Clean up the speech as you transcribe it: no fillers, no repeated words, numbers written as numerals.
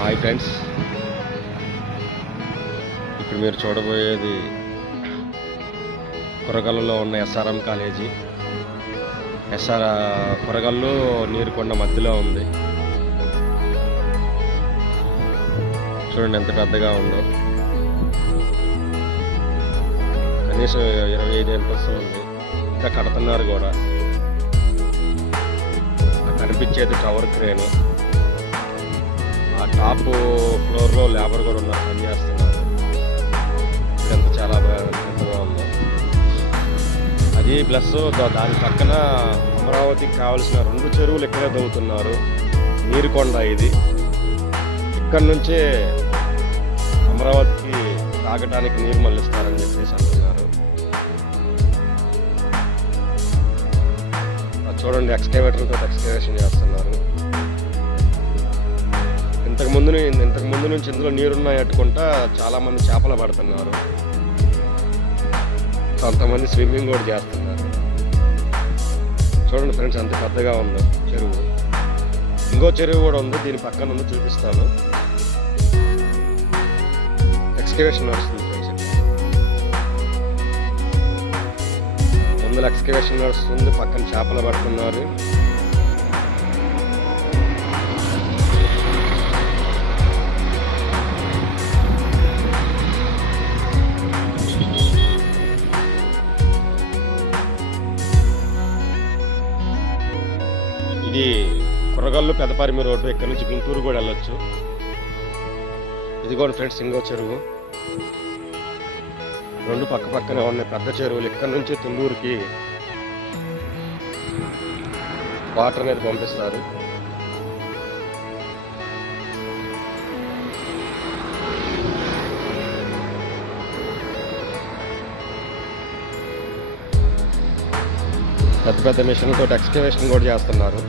Hi friends, ఇప్పుడు మీరు చూడబోయేది కొరగల్లులో ఉన్న ఎస్ఆర్ఎం కాలేజీ. కొరగల్లు నీరుకొండ మధ్యలో ఉంది. చూడండి ఎంత పెద్దగా ఉందో. కనీసం 25 అంతస్తులు ఉంది. ఇంకా కడుతున్నారు కూడా. కనిపించేది టవర్ క్రేను. ఆ టాప్ ఫ్లోర్లో లేబర్ కూడా ఉన్నారు, పని చేస్తున్నారు. ఇదంతా చాలా పెద్దగా ఉందో. అది ప్లస్ దాని పక్కన అమరావతికి కావాల్సిన 2 చెరువులు ఇక్కడే తవ్వుతున్నారు. నీరుకొండ ఇది. ఇక్కడ నుంచే అమరావతికి తాగటానికి నీరు మళ్ళిస్తారని చెప్పేసి అంటున్నారు. చూడండి, ఎక్స్కవేటర్తో ఎక్స్కవేషన్ చేస్తున్నారు. ఇంతకు ముందు నుంచి ఇందులో నీరున్నాయి అట్టుకుంటా చాలామంది చేపలు పడుతున్నారు. కొంతమంది స్విమ్మింగ్ కూడా చేస్తున్నారు. చూడండి ఫ్రెండ్స్, అంత పెద్దగా ఉందో చెరువు. ఇంకో చెరువు కూడా ఉంది, దీని పక్కన ఉంది, చూపిస్తాను. ఎక్స్కవేషన్ నడుస్తుంది ఫ్రెండ్స్. ముందులో ఎక్స్కవేషన్ నడుస్తుంది, పక్కన చేపలు పడుతున్నారు. ఇది కొరగల్లు పెదపరిమి రోడ్డు. ఇక్కడ నుంచి గుంటూరు కూడా వెళ్ళొచ్చు. ఇదిగోండి ఫ్రెండ్స్, ఇంకో చెరువు. 2 పక్క పక్కనే ఉన్నాయి పెద్ద చెరువులు. ఇక్కడ నుంచి తుళ్ళూరుకి వాటర్ అనేది పంపిస్తారు. పెద్ద పెద్ద మిషన్లతో ఎక్స్కవేషన్ కూడా చేస్తున్నారు.